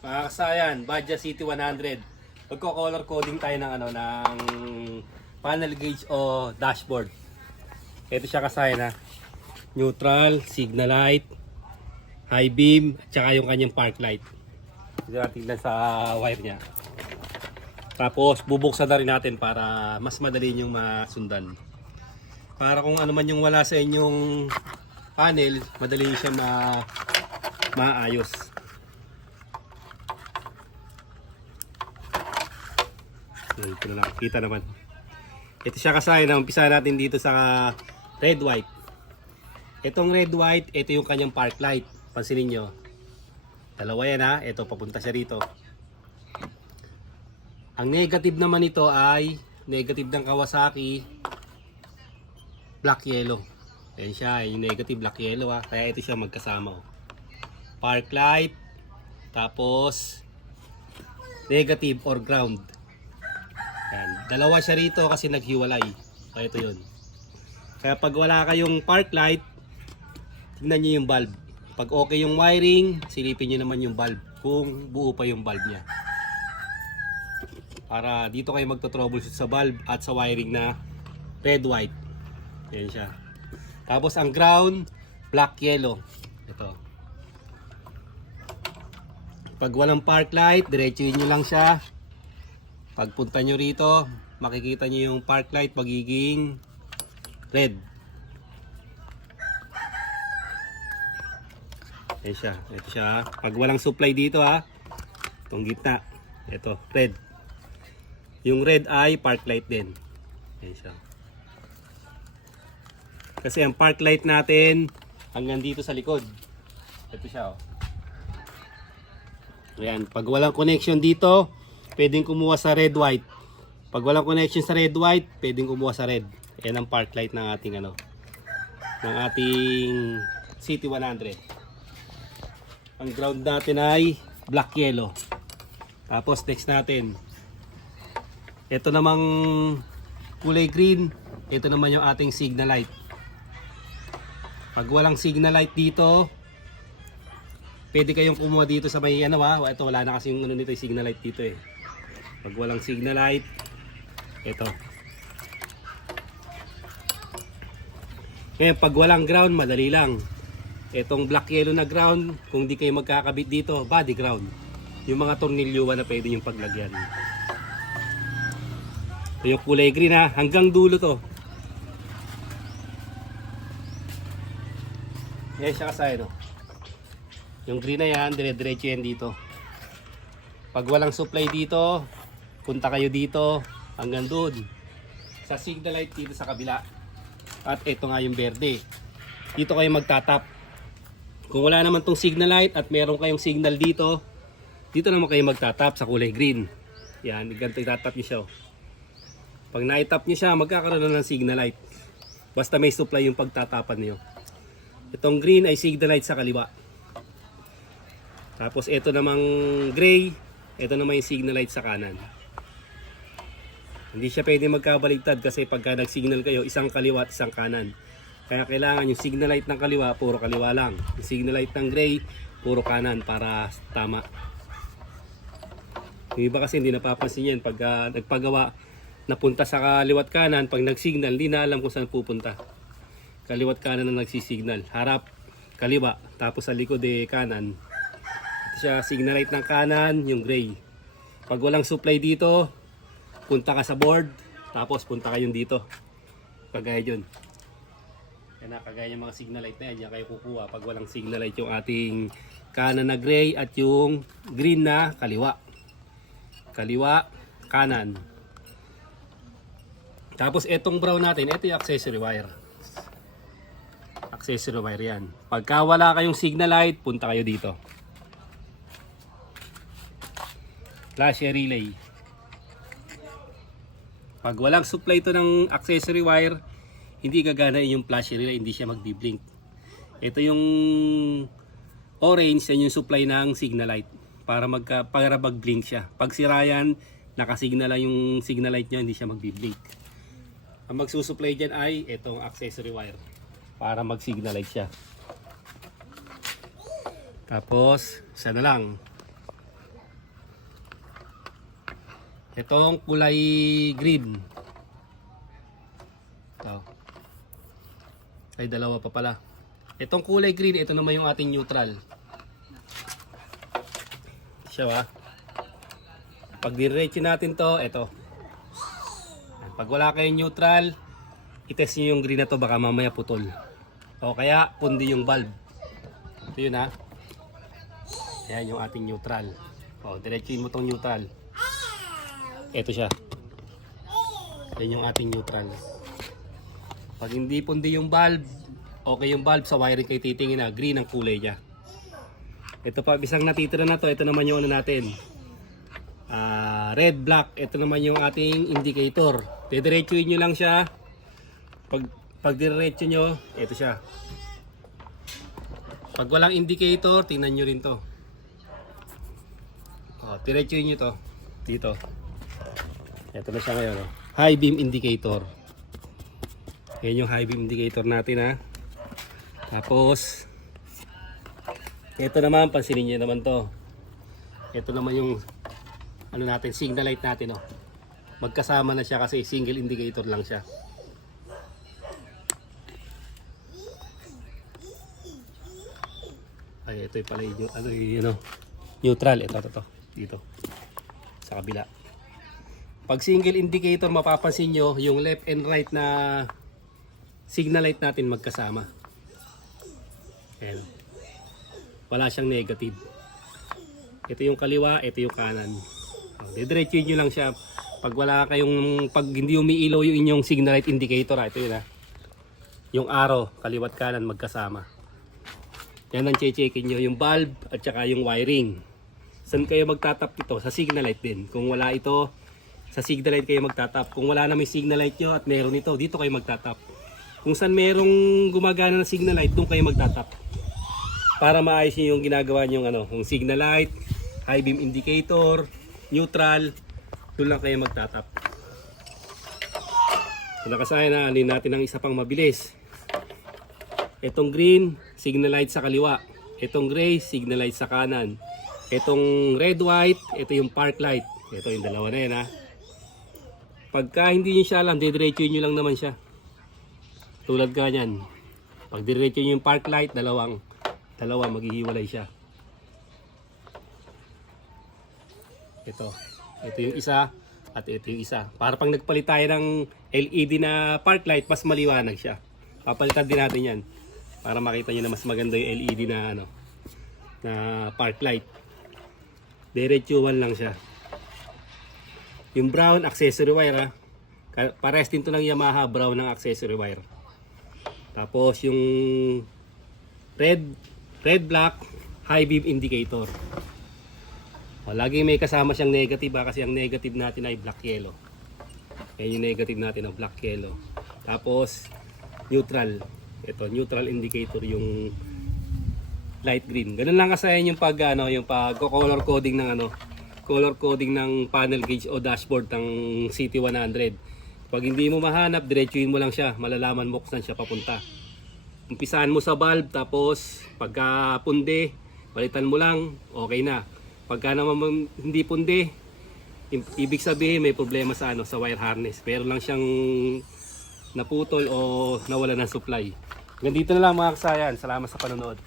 Mga kasayan, Badja City 100. Magko-color coding tayo ng ng panel gauge o dashboard. Ito siya kasayan ha. Neutral, signal light, high beam, at saka yung kanyang park light. Ito natin lang sa wire niya. Tapos bubuksan na rin natin para mas madali nyo masundan. Para kung ano man yung wala sa inyong panel, madali nyo siya maayos. Ito na nakikita naman. Ito siya kasaya na umpisa natin dito sa red white. Itong red white, ito yung kanyang park light. Pansinin nyo. Dalawa yan ha. Ito papunta siya rito. Ang negative naman ito ay negative ng Kawasaki black yellow. Ayan siya, yung negative black yellow ha. Kaya ito siya magkasama. Park light, tapos negative or ground. Ayan. Dalawa siya rito kasi naghiwalay. Kaya ito yun. Kaya pag wala kayong park light, tignan nyo yung bulb. Pag okay yung wiring, silipin nyo naman yung bulb kung buo pa yung bulb nya. Para dito kayo magto-troubleshoot sa bulb at sa wiring na red white. Ayan siya. Tapos ang ground, black yellow. Ito. Pag walang park light, diretsuhin nyo lang siya. Pagpunta nyo rito, makikita nyo yung park light magiging red. Ayan siya. Ito siya. Pag walang supply dito ha, itong gitna, ito, red. Yung red ay park light din. Ayan siya. Kasi ang park light natin hanggang dito sa likod. Ito siya oh. Ayan. Pag walang connection dito, pwedeng kumuha sa red white. Pag walang connection sa red white, pwedeng kumuha sa red. Ayan ang park light ng ating ng ating City 100. Ang ground natin ay black yellow. Tapos next natin, ito namang kulay green, ito naman yung ating signal light. Pag walang signal light dito, pwede kayong kumuha dito sa may ito wala na kasi yung nito yung signal light dito eh. Pag walang signal light, ito. Ngayon pag walang ground, madali lang. Itong black yellow na ground, kung di kayo magkakabit dito, body ground. Yung mga tornilyuan na pwede yung paglagyan. Ito yung kulay green ha, hanggang dulo to. Yan siya kasaya no. Yung green na yan, dire-diretso yan dito. Pag walang supply dito, punta kayo dito hanggang doon. Sa signal light dito sa kabila. At ito nga yung berde. Dito kayo magtatap. Kung wala naman tong signal light at meron kayong signal dito, dito naman kayo magtatap sa kulay green. Yan, ganito itatap nyo siya. Pag na-tap nyo siya, magkakaroon na ng signal light. Basta may supply yung pagtatapan nyo. Itong green ay signal light sa kaliwa. Tapos ito namang gray, ito naman yung signal light sa kanan. Hindi siya pwede magkabaligtad kasi pagka nag-signal kayo, isang kaliwa at isang kanan. Kaya kailangan yung signal light ng kaliwa, puro kaliwa lang. Yung signal light ng gray, puro kanan para tama. Yung iba kasi hindi napapansin yan. Pag nagpagawa, napunta sa kaliwat kanan, pag nag-signal, hindi na alam kung saan pupunta. Kaliwat kanan na nagsisignal. Harap, kaliwa, tapos sa likod kanan. Ito siya, signal light ng kanan, yung gray. Pag walang supply dito, punta ka sa board, tapos punta kayong dito. Kagaya yun. Yan na, kagaya yung mga signal light na yan, yan kayo kukuha pag walang signal light yung ating kanan na gray at yung green na kaliwa. Kaliwa, kanan. Tapos etong brown natin, ito yung accessory wire. Accessory wire yan. Pagka wala kayong signal light, punta kayo dito. Flash relay. Pag walang supply ito ng accessory wire, hindi gagana yung flash relay, hindi siya magbi-blink. Ito yung orange, yan yung supply ng signal light. Para mag-blink siya. Pag sira yan, nakasignal lang yung signal light niya, hindi siya magbi-blink. Ang magsusupply dyan ay itong accessory wire para mag-signal light siya. Tapos, isa na lang. Itong kulay green. Ito. Ay, dalawa pa pala. Itong kulay green, ito naman yung ating neutral. Siya ba? Pag diretso natin to, ito. Pag wala kayong neutral, itest nyo yung green na to, baka mamaya putol. O kaya, pundi yung valve. Ito yun ha. Ayan yung ating neutral. O, diretsuin mo tong neutral. Ito siya. Yan yung ating neutral. Pag hindi pundi yung valve, okay yung valve, sa wiring kayo titingin na, green ang kulay niya. Ito pa, isang natitira na to, ito naman yung ano natin. Red, black, ito naman yung ating indicator. Didiretsuin nyo lang siya. Pag diretso nyo, ito siya. Pag walang indicator, tingnan nyo rin to. O, diretsuin nyo to. Dito. Ito na siya ngayon. High beam indicator. Yan yung high beam indicator natin ha. Tapos ito naman, pansinin niyo naman to. Ito naman yung ano natin, signal light natin oh. Magkasama na siya kasi single indicator lang siya. Ay, ito pala yung ano, yun, neutral. Ito dito sa kabila. Pag single indicator, mapapansin nyo yung left and right na signal light natin magkasama. Ayan. Wala siyang negative. Ito yung kaliwa, ito yung kanan. Didiretsuin nyo lang siya. Pag wala kayong, pag hindi umiilaw yung inyong signal light indicator, ito yun ha. Yung arrow, kaliwat kanan magkasama. Yan ang che-checkin nyo, yung bulb at saka yung wiring. Saan kayo magtatap ito? Sa signal light din. Kung wala ito, sa signal light kayo magtatap. Kung wala na may signal light nyo at meron ito, dito kayo magtatap. Kung saan merong gumagana ng signal light, doon kayo magtatap. Para maayos nyo yung ginagawa nyo yung signal light, high beam indicator, neutral, doon lang kayo magtatap. Kung nakasaya na, alin natin ang isa pang mabilis. Itong green, signal light sa kaliwa. Itong gray, signal light sa kanan. Itong red, white, ito yung park light. Ito yung dalawa na yan ha. Pagka hindi nyo siya alam, didiretsuin nyo lang naman siya. Tulad ka nyan. Pag diretso nyo yung park light, dalawa maghihiwalay siya. Ito yung isa at ito yung isa. Para pag nagpalit tayo ng LED na park light, mas maliwanag siya. Papalitan din natin yan. Para makita nyo na mas maganda yung LED na na park light. Diretsuan lang siya. Yung brown, accessory wire ha. Pares din to ng Yamaha, brown ng accessory wire. Tapos yung red, black, high beam indicator. O, lagi may kasama siyang negative ha, kasi ang negative natin ay black yellow. Yan yung negative natin ng black yellow. Tapos neutral. Ito, neutral indicator yung light green. Ganun lang kasayan yung yung pag color coding ng color coding ng panel gauge o dashboard ng CT100. Pag hindi mo mahanap, diretsuin mo lang siya, malalaman mo kung saan siya papunta. Umpisahan mo sa valve, tapos pagka pundi, balitan mo lang, okay na. Pagka naman hindi pundi, ibig sabihin may problema sa sa wire harness. Pero lang siyang naputol o nawala ng supply. Ganito na lang mga kasayan. Salamat sa panonood.